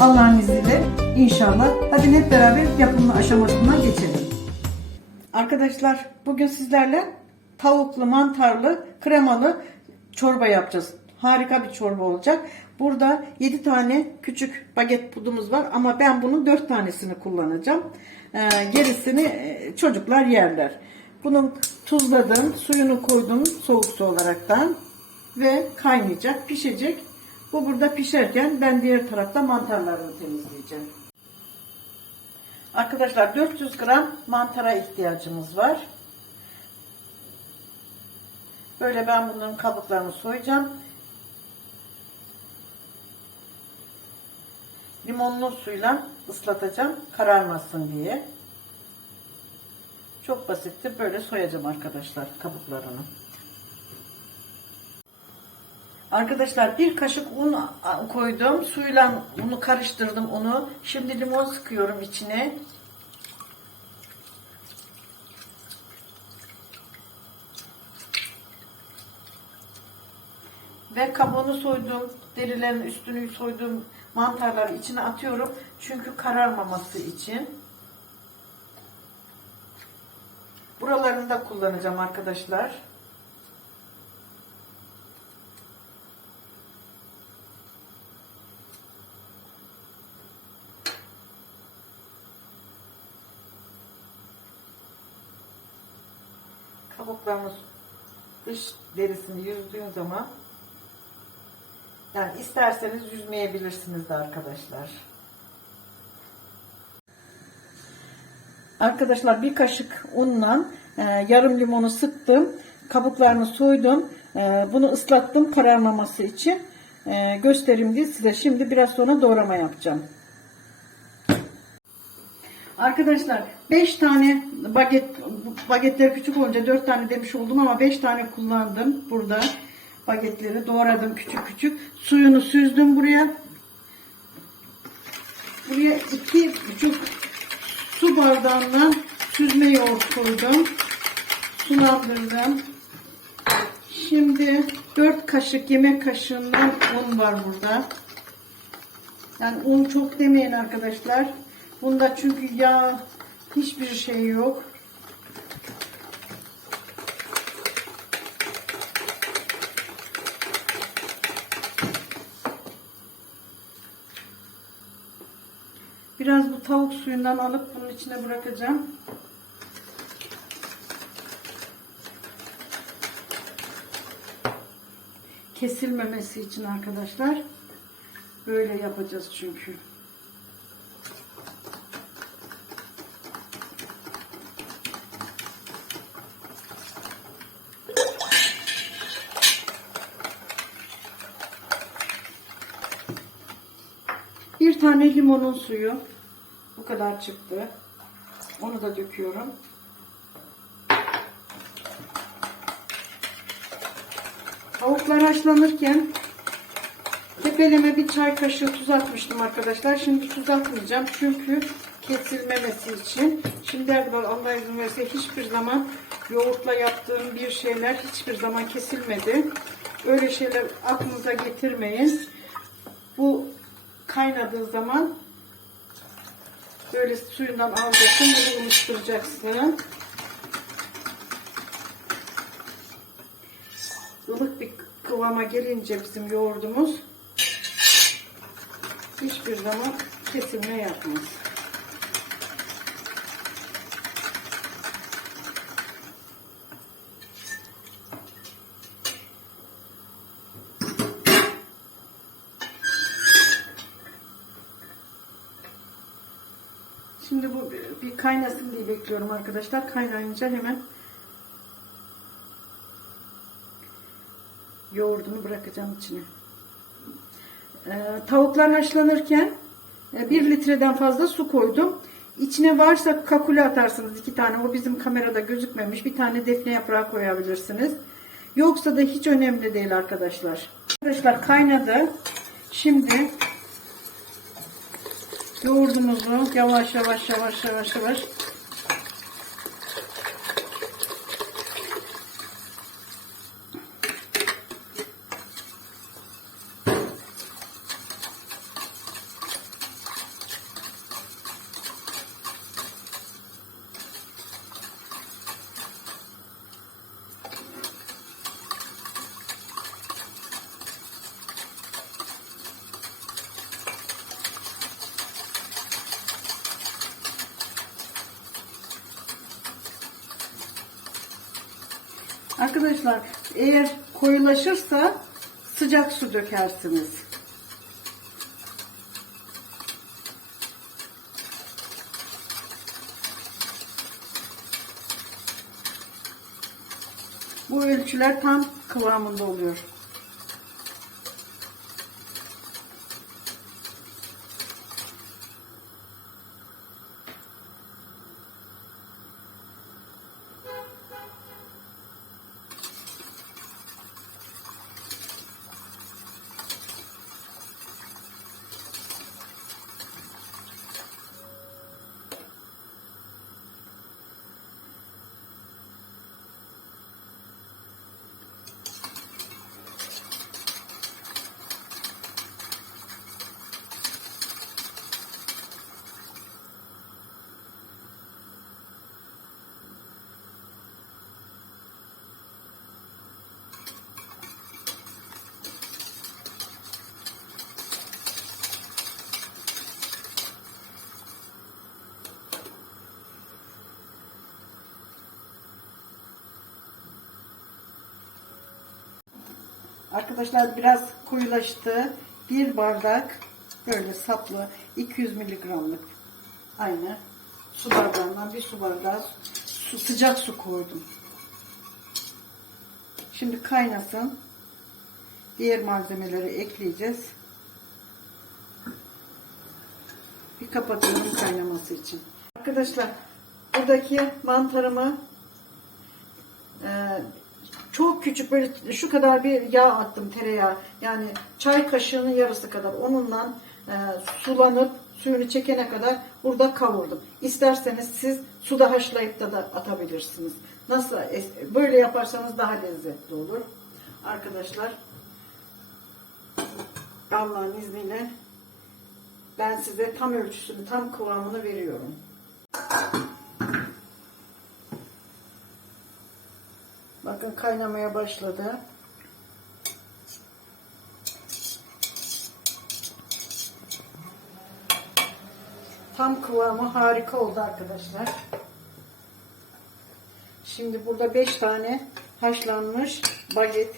Allah'ın izniyle inşallah. Hadi hep beraber yapımı aşamasına geçelim. Arkadaşlar bugün sizlerle tavuklu mantarlı kremalı çorba yapacağız. Harika bir çorba olacak. Burada 7 tane küçük baget pudumuz var ama ben bunun 4 tanesini kullanacağım. Ee, gerisini e, çocuklar yerler. Bunu tuzladım, suyunu koydum soğuk su olaraktan ve kaynayacak, pişecek. Bu burada pişerken ben diğer tarafta mantarlarını temizleyeceğim. Arkadaşlar 400 gram mantara ihtiyacımız var. Böyle ben bunların kabuklarını soyacağım. Limonlu suyla ıslatacağım kararmasın diye. Çok basitti. Böyle soyacağım arkadaşlar kabuklarını. Arkadaşlar bir kaşık un koydum. Suyla unu karıştırdım onu. Şimdi limon sıkıyorum içine. Ve kabuğunu soydum. Derilerin üstünü soydum. Mantarları içine atıyorum. Çünkü kararmaması için. Buralarını da kullanacağım arkadaşlar. Kabuklarını dış derisini yüzdüğün zaman yani isterseniz yüzmeyebilirsiniz de arkadaşlar. Arkadaşlar bir kaşık unla e, yarım limonu sıktım. Kabuklarını soydum. E, bunu ıslattım kararmaması için. E, göstereyim diye size. Şimdi biraz sonra doğrama yapacağım. Arkadaşlar 5 tane baget bagetler küçük olunca 4 tane demiş oldum ama 5 tane kullandım burada. Bagetleri doğradım küçük küçük. Suyunu süzdüm buraya. Buraya 2 buçuk su bardağından süzme yoğurt koydum. Sulandırdım. Şimdi 4 kaşık yemek kaşığından un var burada. Yani un çok demeyin arkadaşlar. Bunda çünkü yağ hiçbir şey yok. Biraz bu tavuk suyundan alıp bunun içine bırakacağım. Kesilmemesi için arkadaşlar. Böyle yapacağız çünkü. Bir tane limonun suyu. Bu kadar çıktı. Onu da döküyorum. Tavuklar haşlanırken tepeleme bir çay kaşığı tuz atmıştım arkadaşlar. Şimdi tuz atmayacağım çünkü kesilmemesi için. Şimdiye kadar Allah izin verirse hiçbir zaman yoğurtla yaptığım bir şeyler hiçbir zaman kesilmedi. Öyle şeyler aklınıza getirmeyin. Bu kaynadığı zaman böyle suyundan alacaksın. Bunu oluşturacaksın. ılık bir kıvama gelince bizim yoğurdumuz hiçbir zaman kesilme yapmaz. Bir kaynasın diye bekliyorum arkadaşlar. Kaynayınca hemen yoğurdunu bırakacağım içine. Ee, tavuklar haşlanırken e, 1 litreden fazla su koydum. İçine varsa kakule atarsınız iki tane. O bizim kamerada gözükmemiş. Bir tane defne yaprağı koyabilirsiniz. Yoksa da hiç önemli değil arkadaşlar. Arkadaşlar kaynadı. Şimdi yoğurdumuzu yavaş yavaş yavaş yavaş yavaş Arkadaşlar eğer koyulaşırsa sıcak su dökersiniz. Bu ölçüler tam kıvamında oluyor. Arkadaşlar biraz koyulaştı. Bir bardak böyle saplı 200 miligramlık aynı su bardağından bir su bardağı su, sıcak su koydum. Şimdi kaynasın. Diğer malzemeleri ekleyeceğiz. Bir kapatıyorum kaynaması için. Arkadaşlar buradaki mantarımı e, çok küçük böyle şu kadar bir yağ attım tereyağı. Yani çay kaşığının yarısı kadar. Onunla e, sulanıp suyunu çekene kadar burada kavurdum. İsterseniz siz suda haşlayıp da, da atabilirsiniz. Nasıl böyle yaparsanız daha lezzetli olur. Arkadaşlar Allah'ın izniyle ben size tam ölçüsünü, tam kıvamını veriyorum. Bakın kaynamaya başladı. Tam kıvamı harika oldu arkadaşlar. Şimdi burada 5 tane haşlanmış baget.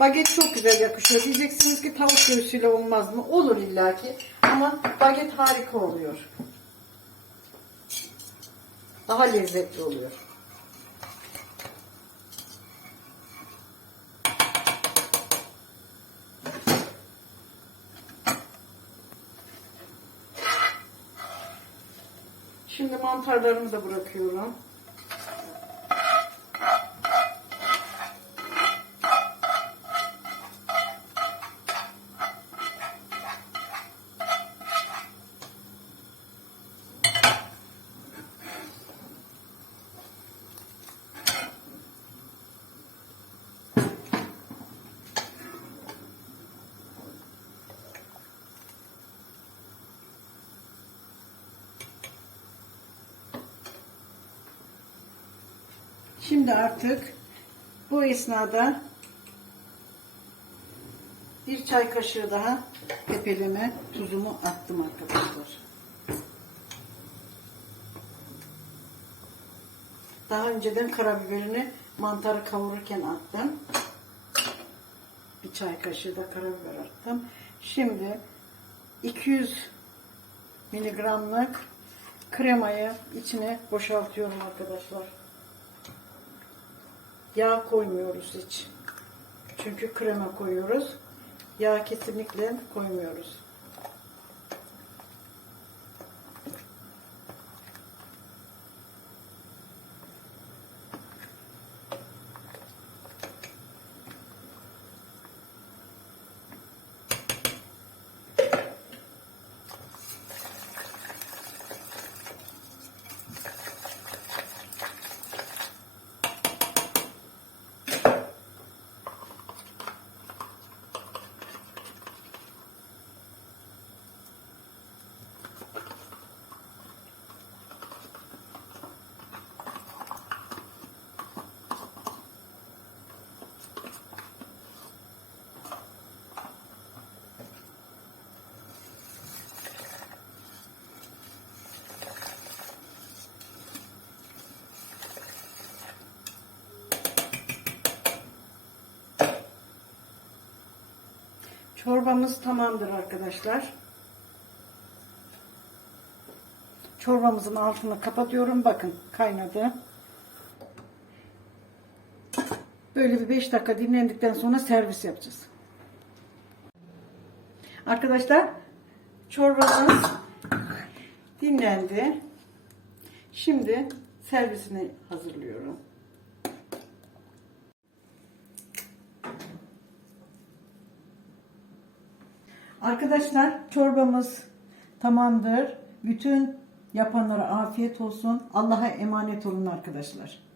Baget çok güzel yakışıyor. Diyeceksiniz ki tavuk göğsüyle olmaz mı? Olur illaki. Ama baget harika oluyor. Daha lezzetli oluyor. Şimdi mantarlarımı da bırakıyorum. Şimdi artık bu esnada bir çay kaşığı daha tepeleme tuzumu attım arkadaşlar. Daha önceden karabiberini mantarı kavururken attım. Bir çay kaşığı da karabiber attım. Şimdi 200 miligramlık kremayı içine boşaltıyorum arkadaşlar. Yağ koymuyoruz hiç. Çünkü krema koyuyoruz. Yağ kesinlikle koymuyoruz. Çorbamız tamamdır arkadaşlar. Çorbamızın altını kapatıyorum. Bakın kaynadı. Böyle bir 5 dakika dinlendikten sonra servis yapacağız. Arkadaşlar çorbamız dinlendi. Şimdi servisini hazırlıyorum. Arkadaşlar çorbamız tamamdır. Bütün yapanlara afiyet olsun. Allah'a emanet olun arkadaşlar.